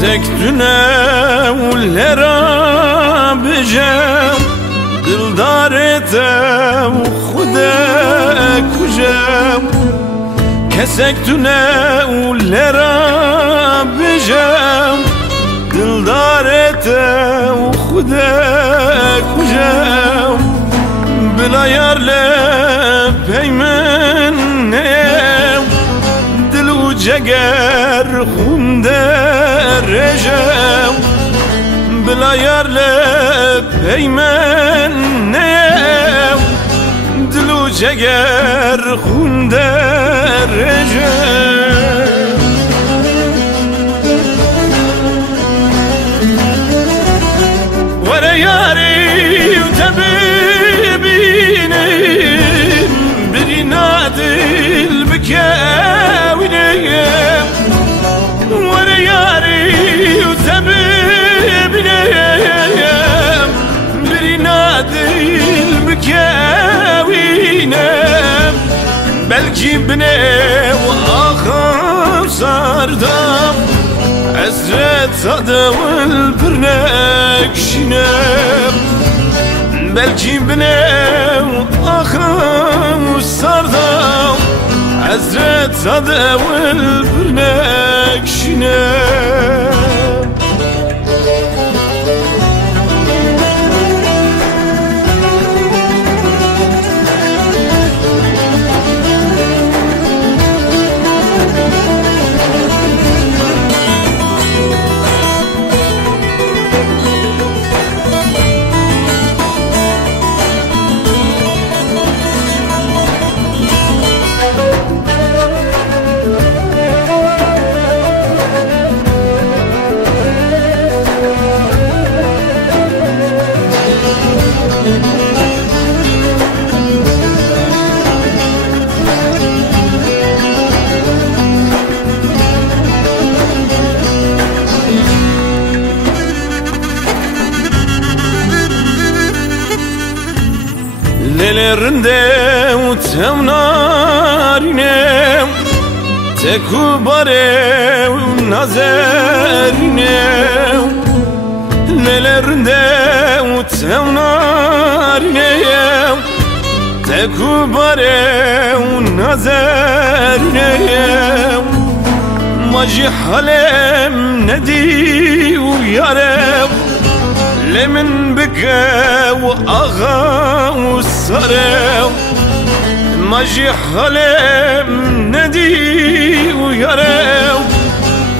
Kesek dünevlera bicem Dildar etem xude kujem Kesek dünevlera bicem Dildar etem xude kujem Bila yarle peymen neyem Dilu ceger hunde رجم بلا یار لب پیمن نیم دلو جگر خونده رجم وره یاری و تبیبینیم بری نادل بکوینیم وره یاری بلكي بني وآخر صاردم عزرت صدى والبرناك شنام بلكي بني وآخر صاردم عزرت صدى والبرناك شنام Nelerinde utemnarinem Tekubare nazerinem Nelerinde utemnarinem Tekubare nazerinem Maci halem nedi uyarem لمن بكى وأغى وسرى ماجي حلم ندي ويرى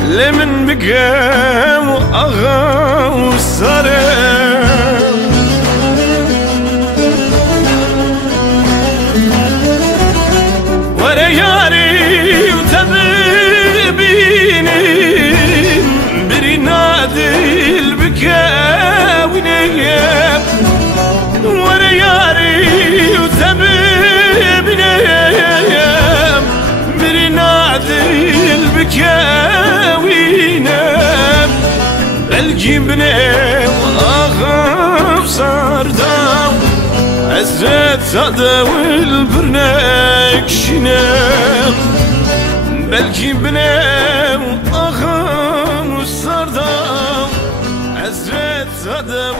لمن بكى وأغى وسرى ورياري وتبيني برينادي البكاء ورياري وتبيني برينادي البكاء بلقي بني وأخاف صاردام عزرت صدى والبرناك شنام بلقي بني وأخاف صاردام عزرت صدى